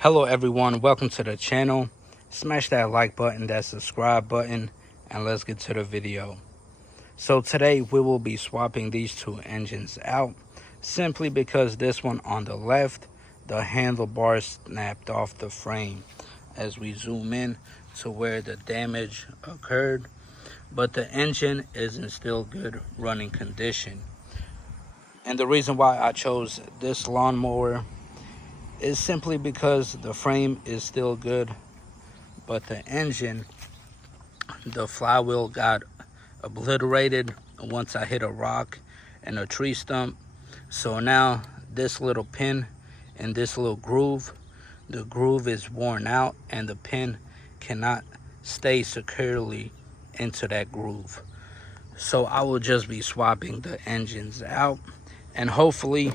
Hello everyone, welcome to the channel. Smash that like button, that subscribe button, and let's get to the video. So today we will be swapping these two engines out, simply because this one on the left, the handlebars snapped off the frame as we zoom in to where the damage occurred, but the engine is in still good running condition. And the reason why I chose this lawnmower is simply because the frame is still good, but the engine, the flywheel got obliterated once I hit a rock and a tree stump. So now this little pin and this little groove, the groove is worn out and the pin cannot stay securely into that groove. So I will just be swapping the engines out and hopefully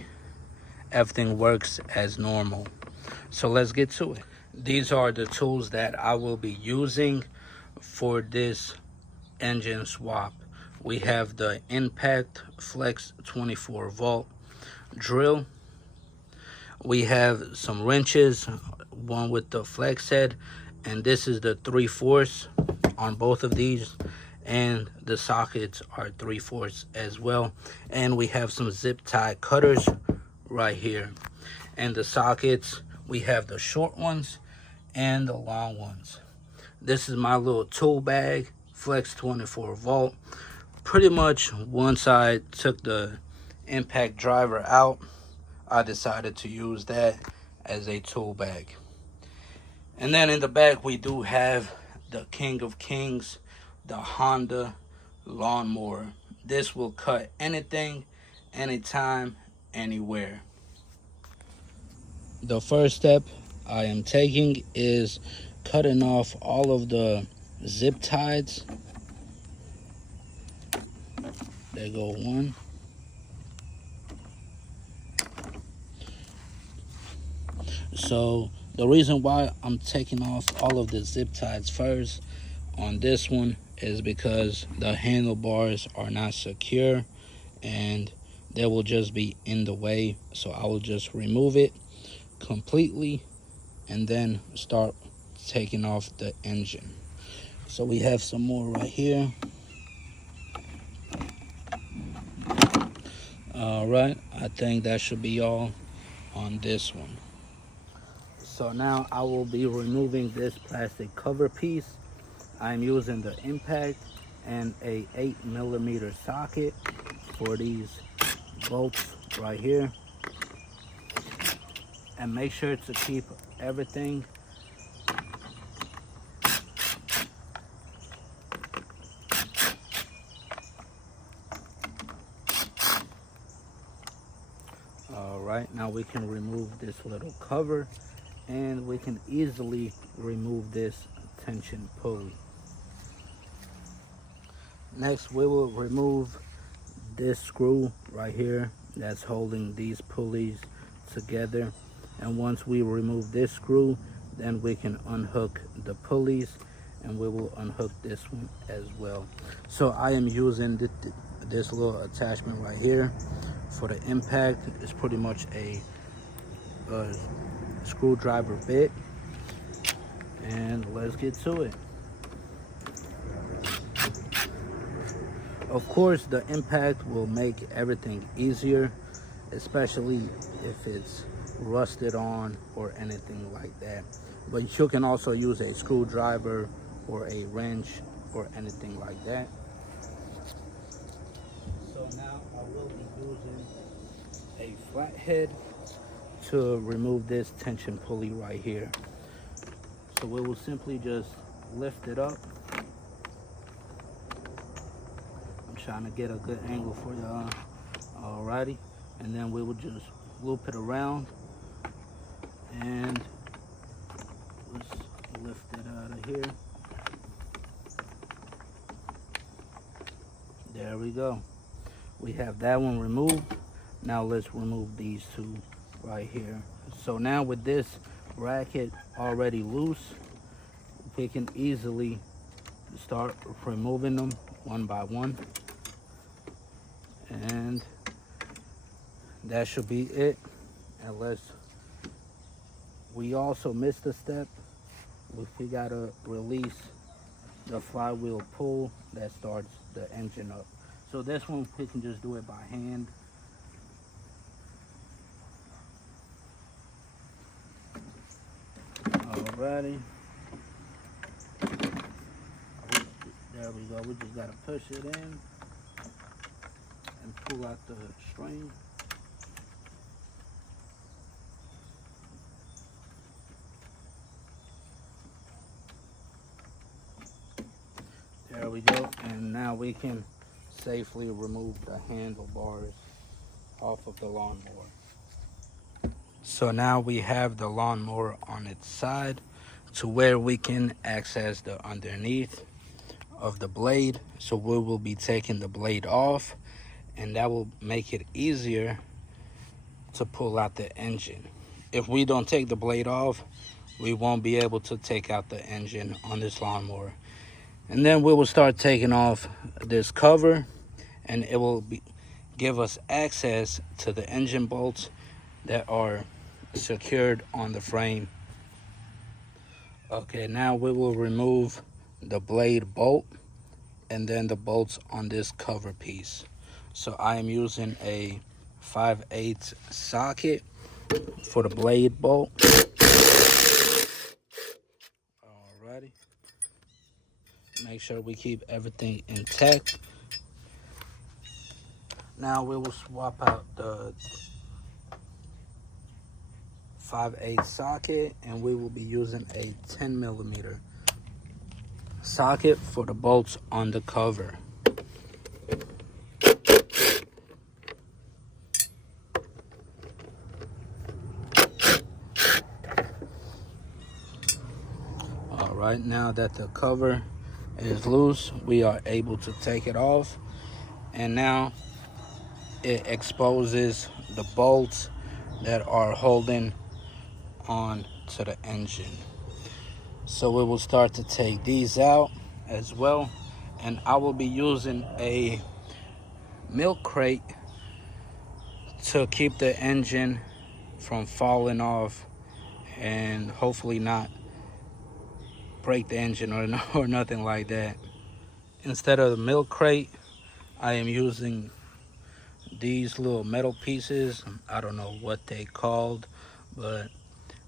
everything works as normal. So let's get to it. These are the tools that I will be using for this engine swap. We have the Impact Flex 24 volt drill. We have some wrenches, one with the flex head, and this is the 3/4 on both of these, and the sockets are 3/4 as well. And we have some zip tie cutters right here. And the sockets, we have the short ones and the long ones. This is my little tool bag, Flex 24 volt. Pretty much once I took the impact driver out, I decided to use that as a tool bag. And then in the back we do have the King of Kings, the Honda lawnmower. This will cut anything, anytime, anywhere. The first step I am taking is cutting off all of the zip ties. There go one. So the reason why I'm taking off all of the zip ties first on this one is because the handlebars are not secure and they will just be in the way. So I will just remove it completely and then start taking off the engine. So we have some more right here. All right, I think that should be all on this one. So now I will be removing this plastic cover piece. I'm using the Impact and a 8mm socket for these bolts right here. And make sure to keep everything all right. Now we can remove this little cover and we can easily remove this tension pulley. Next we will remove this screw right here that's holding these pulleys together. And once we remove this screw, then we can unhook the pulleys and we will unhook this one as well. So I am using this little attachment right here for the Impact. It's pretty much a screwdriver bit, and let's get to it. Of course, the Impact will make everything easier, especially if it's rusted on or anything like that. But you can also use a screwdriver or a wrench or anything like that. So now I will be using a flathead to remove this tension pulley right here. So we will simply just lift it up. I'm trying to get a good angle for y'all. Alrighty, and then we will just loop it around and let's lift it out of here. There we go. We have that one removed. Now let's remove these two right here. So now with this bracket already loose, we can easily start removing them one by one. And that should be it. And let's we also missed a step. We gotta release the flywheel pull that starts the engine up. So this one, we can just do it by hand. Alrighty. There we go. We just gotta push it in and pull out the string. There we go. And now we can safely remove the handlebars off of the lawnmower. So now we have the lawnmower on its side to where we can access the underneath of the blade. So we will be taking the blade off, and that will make it easier to pull out the engine. If we don't take the blade off, we won't be able to take out the engine on this lawnmower. And then we will start taking off this cover, and it will give us access to the engine bolts that are secured on the frame. Okay, now we will remove the blade bolt and then the bolts on this cover piece. So I am using a 5/8 socket for the blade bolt. Alrighty. Make sure we keep everything intact. Now we will swap out the 5/8 socket, and we will be using a 10mm socket for the bolts on the cover. All right, now that the cover is loose, we are able to take it off, and now it exposes the bolts that are holding on to the engine. So we will start to take these out as well, and I will be using a milk crate to keep the engine from falling off and hopefully not break the engine or nothing like that. Instead of the milk crate, I am using these little metal pieces. I don't know what they called, but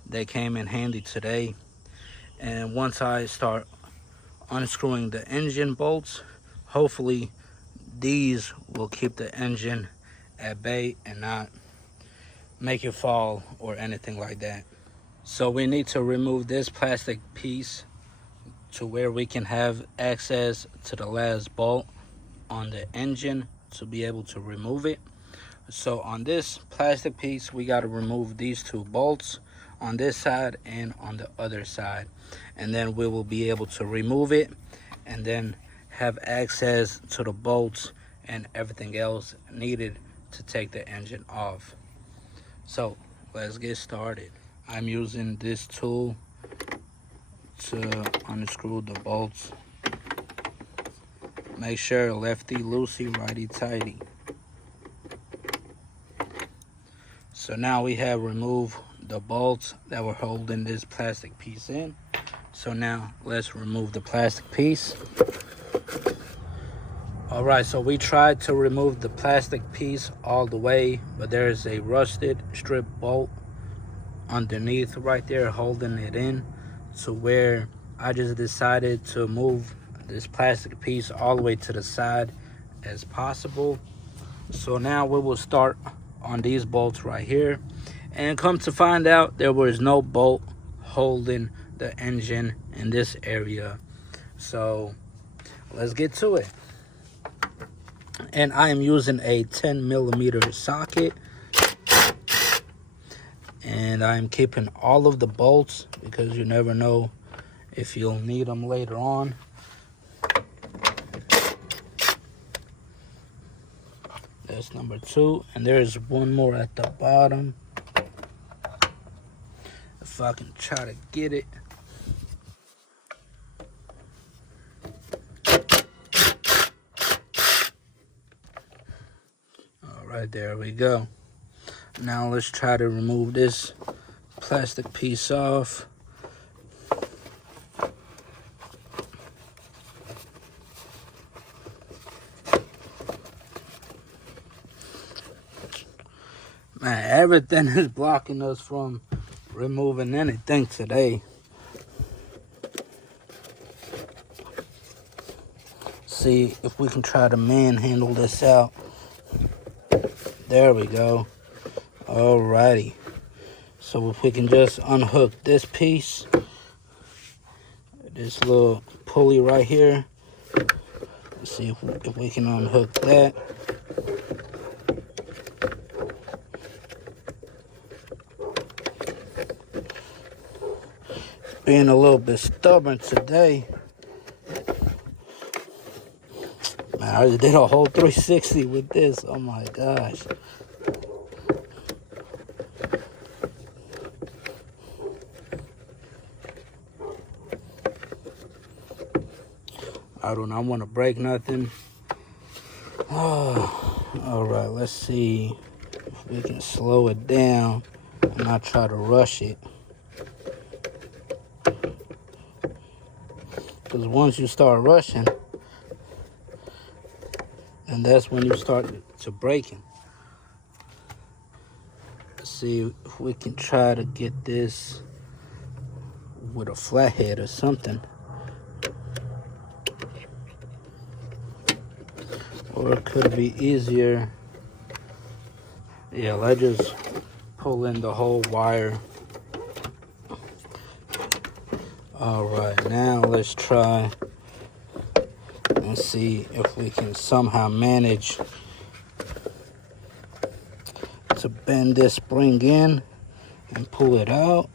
they came in handy today. And once I start unscrewing the engine bolts, hopefully these will keep the engine at bay and not make it fall or anything like that. So we need to remove this plastic piece to where we can have access to the last bolt on the engine to be able to remove it. So on this plastic piece, we got to remove these two bolts on this side and on the other side, and then we will be able to remove it and then have access to the bolts and everything else needed to take the engine off. So let's get started. I'm using this tool to unscrew the bolts. Make sure lefty loosey, righty tighty. So now we have removed the bolts that were holding this plastic piece in. So now let's remove the plastic piece. All right, so we tried to remove the plastic piece all the way, but there is a rusted strip bolt underneath right there holding it in, to where I just decided to move this plastic piece all the way to the side as possible. So now we will start on these bolts right here, and come to find out there was no bolt holding the engine in this area. So let's get to it. And I am using a 10mm socket, and I'm keeping all of the bolts because you never know if you'll need them later on. That's number 2, and there's one more at the bottom. If I can try to get it. All right, there we go. Now let's try to remove this plastic piece off. Man, everything is blocking us from removing anything today. See if we can try to manhandle this out. There we go. Alrighty. So if we can just unhook this piece, this little pulley right here. Let's see if we can unhook that. Being a little bit stubborn today. Man, I just did a whole 360 with this. Oh my gosh. I do not want to break nothing. Oh, all right, let's see if we can slow it down and not try to rush it. Because once you start rushing, and that's when you start to breaking. Let's see if we can try to get this with a flathead or something. Or it could be easier. Yeah, let's just pull in the whole wire. All right, now let's try and see if we can somehow manage to bend this spring in and pull it out.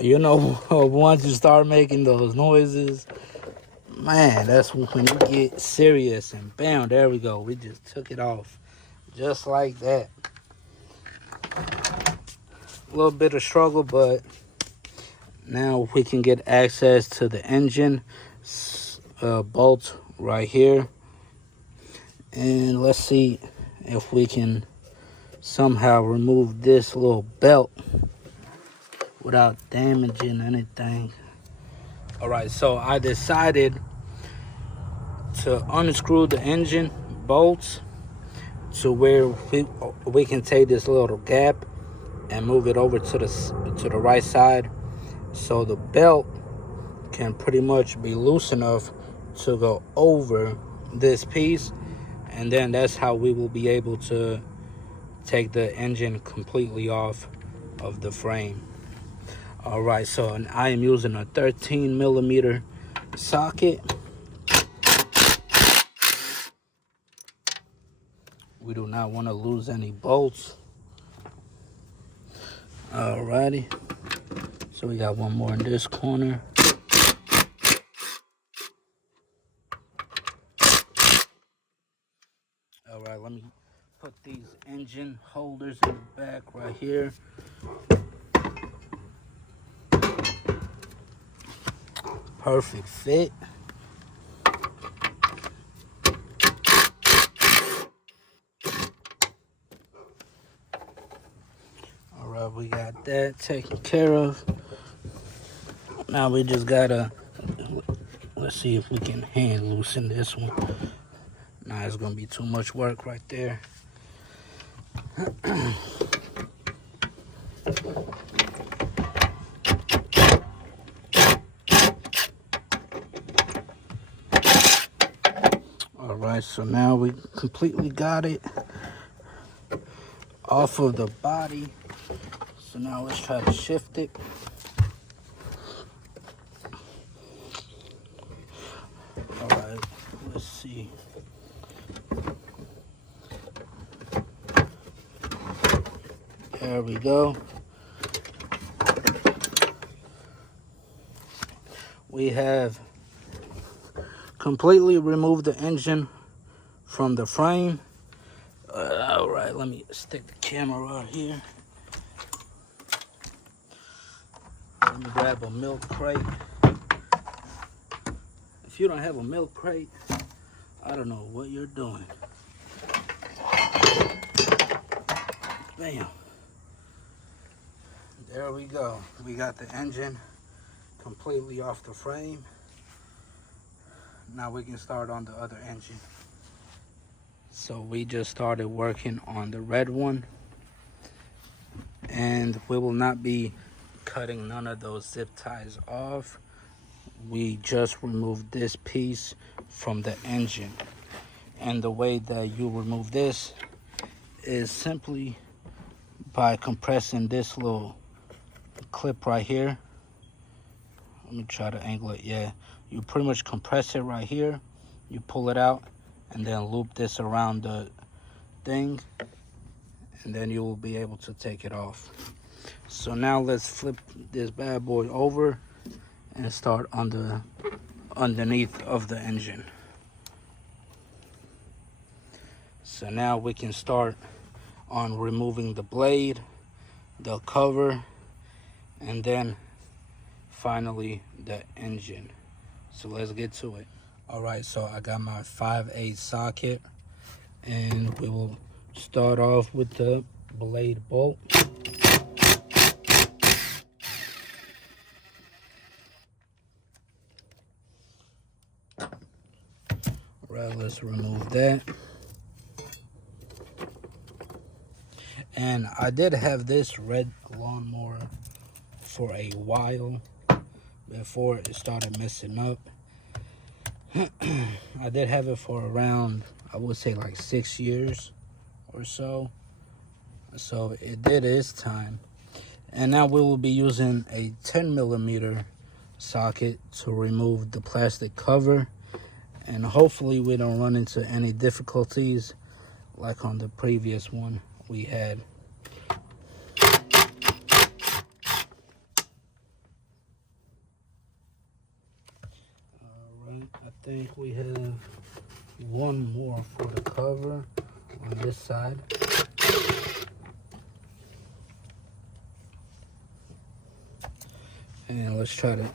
You know, once you start making those noises, man, that's when you get serious. And bam, there we go. We just took it off just like that. A little bit of struggle, but now we can get access to the engine bolt right here. And let's see if we can somehow remove this little belt without damaging anything. All right, so I decided to unscrew the engine bolts to where we can take this little gap and move it over to the right side, so the belt can pretty much be loose enough to go over this piece, and then that's how we will be able to take the engine completely off of the frame. All right, so I am using a 13mm socket. We do not want to lose any bolts. All righty, so we got one more in this corner. All right, let me put these engine holders in the back right here. Perfect fit. All right, we got that taken care of. Now we just gotta, let's see if we can hand loosen this one. Nah, it's gonna be too much work right there. All right, so now we completely got it off of the body. So now let's try to shift it. All right, let's see. There we go. We have completely removed the engine from the frame. All right, let me stick the camera right here. Let me grab a milk crate. If you don't have a milk crate, I don't know what you're doing. Bam. There we go. We got the engine completely off the frame. Now we can start on the other engine. So we just started working on the red one, and we will not be cutting none of those zip ties off. We just removed this piece from the engine, and the way that you remove this is simply by compressing this little clip right here. Let me try to angle it. Yeah, you pretty much compress it right here, you pull it out, and then loop this around the thing, and then you will be able to take it off. So now let's flip this bad boy over and start on the underneath of the engine. So now we can start on removing the blade, the cover, and then finally the engine. So let's get to it. All right, so I got my 5/8 socket, and we will start off with the blade bolt. All right, let's remove that. And I did have this red lawnmower for a while before it started messing up. I did have it for around, I would say like 6 years or so. So it did its time. And now we will be using a 10mm socket to remove the plastic cover. And hopefully we don't run into any difficulties like on the previous one we had. Alright, I think we have one more for the cover on this side. And let's try to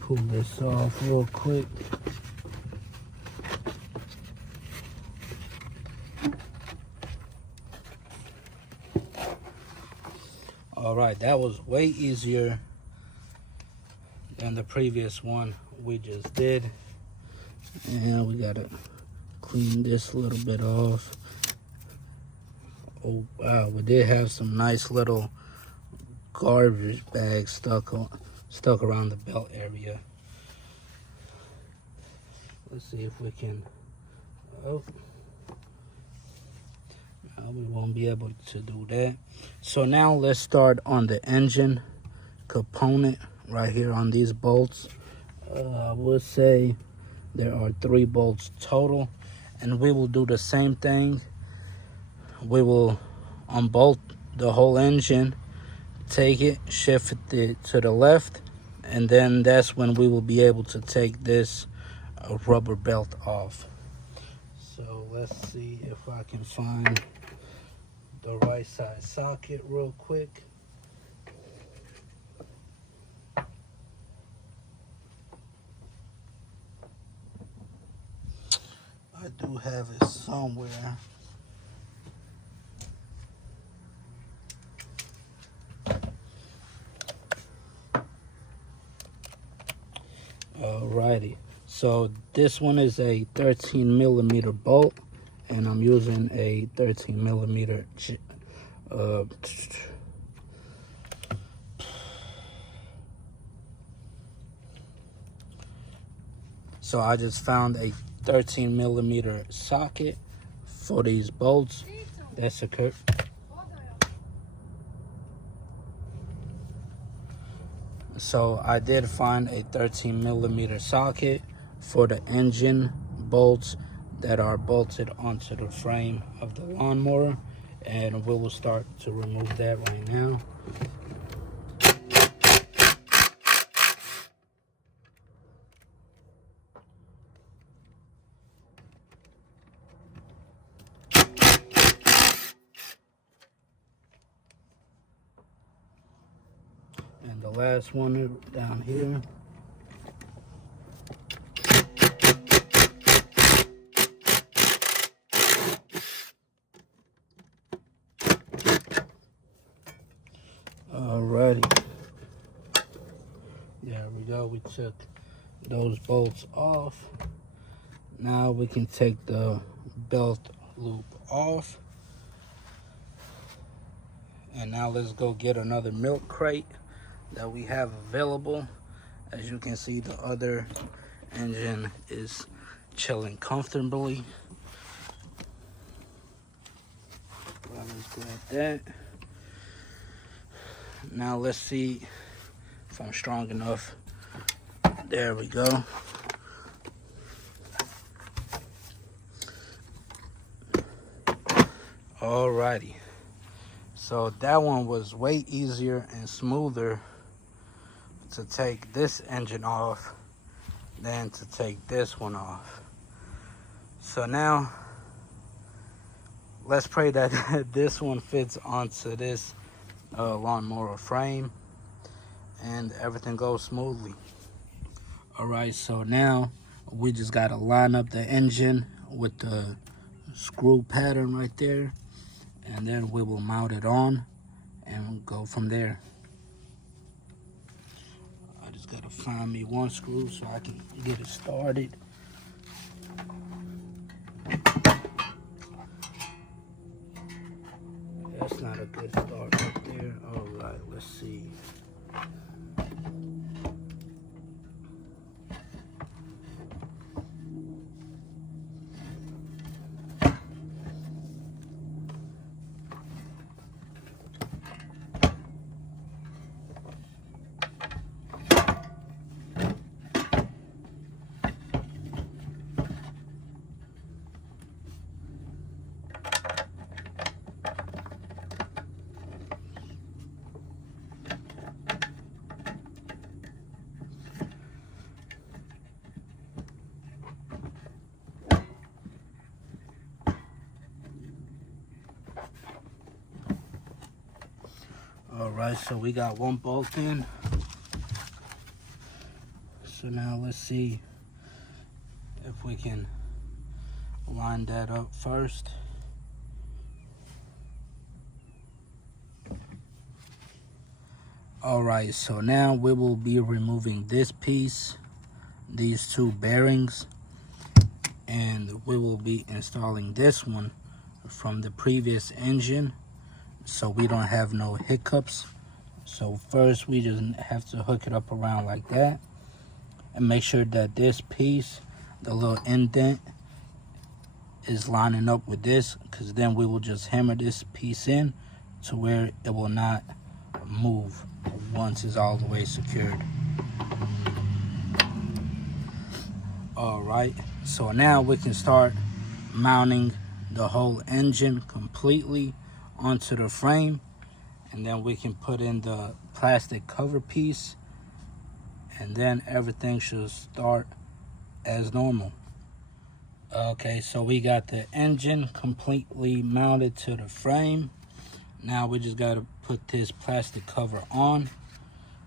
pull this off real quick. All right, that was way easier than the previous one we just did. And we gotta clean this a little bit off. Oh wow, we did have some nice little garbage bags stuck around the belt area. Let's see if we can. Oh, no, we won't be able to do that. So now let's start on the engine component right here on these bolts. I would say there are 3 bolts total, and we will do the same thing. We will unbolt the whole engine, take it, shift it to the left, and then that's when we will be able to take this rubber belt off. So let's see if I can find the right side socket real quick. I do have it somewhere. Alrighty, so this one is a 13mm bolt, and I'm using a 13mm so I just found a 13mm socket for these bolts. That's a curve. So I did find a 13mm socket for the engine bolts that are bolted onto the frame of the lawnmower, and we will start to remove that right now. the last one down here. Alrighty. There we go. We took those bolts off. Now we can take the belt loop off. And now let's go get another milk crate that we have available. As you can see, the other engine is chilling comfortably. Well, let's grab that. Now let's see if I'm strong enough. There we go. Alrighty. So that one was way easier and smoother to take this engine off than to take this one off. So now let's pray that this one fits onto this lawnmower frame and everything goes smoothly. Alright, so now we just got to line up the engine with the screw pattern right there, and then we will mount it on and go from there. I just gotta find me one screw so I can get it started. That's not a good start right there. Alright, let's see. Alright, so we got one bolt in. So now let's see if we can line that up first. Alright, so now we will be removing this piece, these two bearings, and we will be installing this one from the previous engine so we don't have no hiccups. So first we just have to hook it up around like that and make sure that this piece, the little indent, is lining up with this, because then we will just hammer this piece in to where it will not move once it's all the way secured. Alright, so now we can start mounting the whole engine completely onto the frame, and then we can put in the plastic cover piece, and then everything should start as normal. Okay, so we got the engine completely mounted to the frame. Now we just got to put this plastic cover on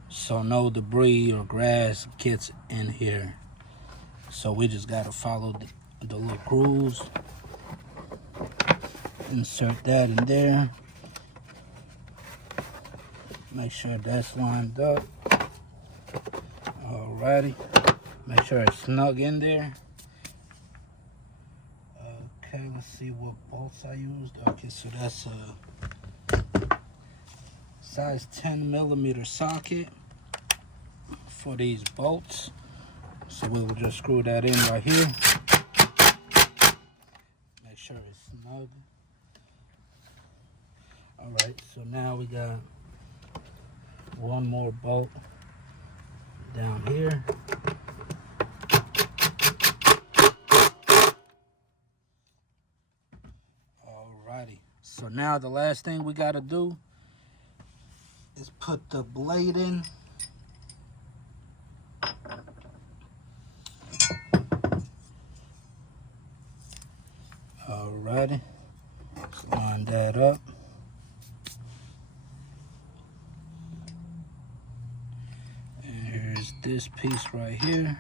so no debris or grass gets in here. So we just got to follow the little grooves. Insert that in there. Make sure that's lined up. Alrighty. Make sure it's snug in there. Okay, let's see what bolts I used. Okay, so that's a size 10mm socket for these bolts. So we will just screw that in right here. Make sure it's snug. Alright, so now we got one more bolt down here. Alrighty, so now the last thing we got to do is put the blade in. Alrighty, let's line that up. this piece right here.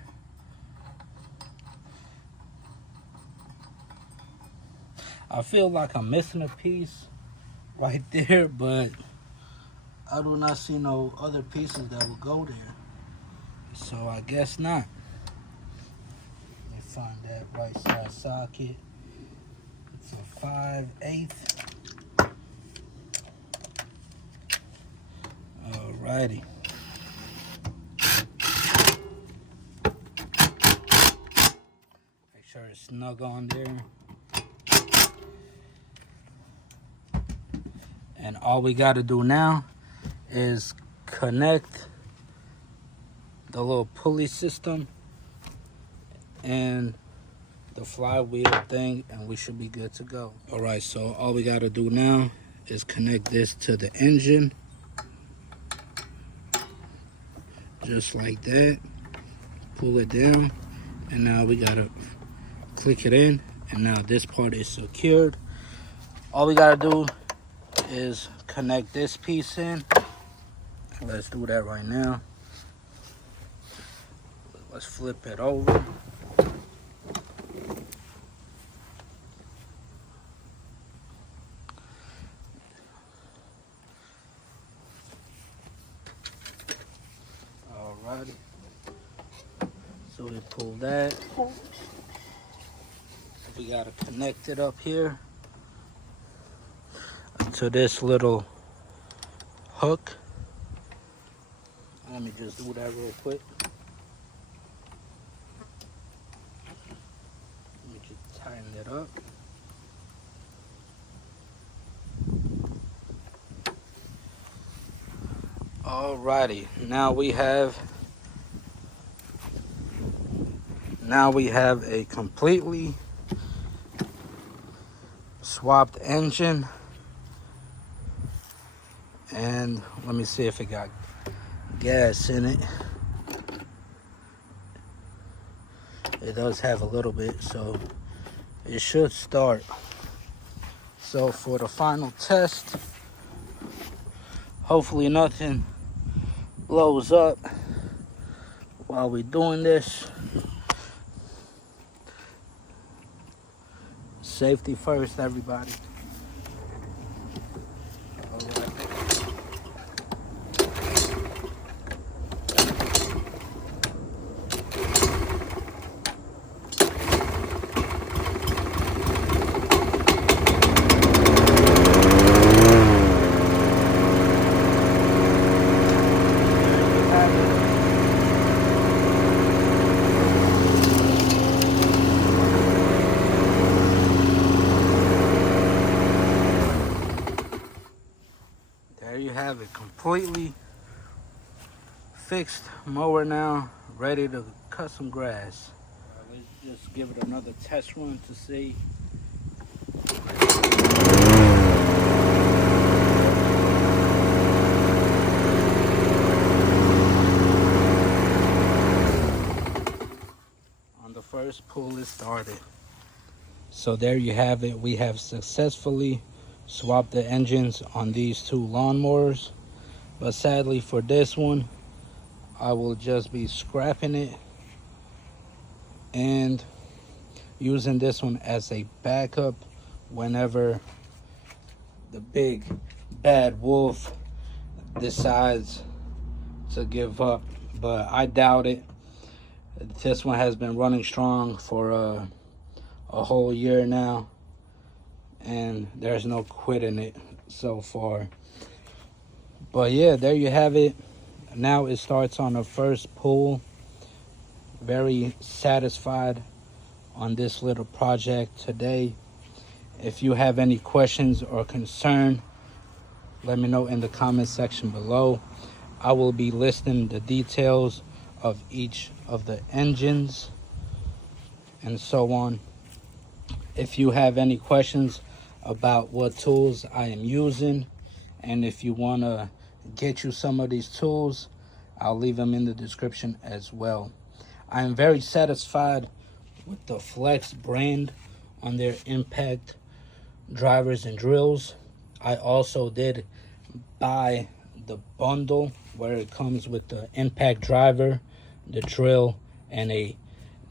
I feel like I'm missing a piece right there, but I do not see no other pieces that will go there. So I guess not. Let me find that right side socket. It's a 5/8. Alrighty. Make sure it's snug on there. And all we got to do now is connect the little pulley system and the flywheel thing, and we should be good to go. All right, so all we got to do now is connect this to the engine. Just like that. Pull it down, and now we got to click it in, and now this part is secured. All we got to do is connect this piece in. Let's do that right now. Let's flip it over. Alrighty. So we pull that. We gotta connect it up here to this little hook. Let me just do that real quick. Let me just tighten it up. Alrighty, now we have a completely swapped engine. And let me see if it got gas in it. It does have a little bit, so it should start. So for the final test, hopefully nothing blows up while we're doing this. Safety first, everybody. There you have it, completely fixed mower now, ready to cut some grass. Let's just give it another test run to see. On the first pull, it started. So there you have it. We have successfully swapped the engines on these two lawnmowers, but sadly for this one, I will just be scrapping it and using this one as a backup whenever the big bad wolf decides to give up. But I doubt it. This one has been running strong for a whole year now, and there's no quitting it so far. But yeah, there you have it. Now it starts on the first pull. Very satisfied on this little project today. If you have any questions or concern, let me know in the comment section below. I will be listing the details of each of the engines and so on. If you have any questions about what tools I am using, and if you want to get you some of these tools, I'll leave them in the description as well. I am very satisfied with the Flex brand on their impact drivers and drills. I also did buy the bundle where it comes with the impact driver, the drill, and a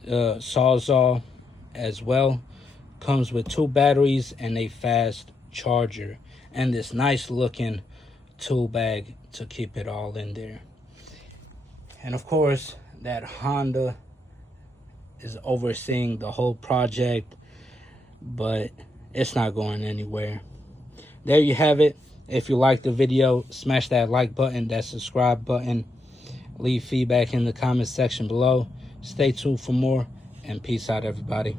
sawzall as well. Comes with 2 batteries and a fast charger, and this nice looking tool bag to keep it all in there. And of course, that Honda is overseeing the whole project, but it's not going anywhere. There you have it. If you liked the video, smash that like button, that subscribe button. Leave feedback in the comment section below. Stay tuned for more, and peace out, everybody.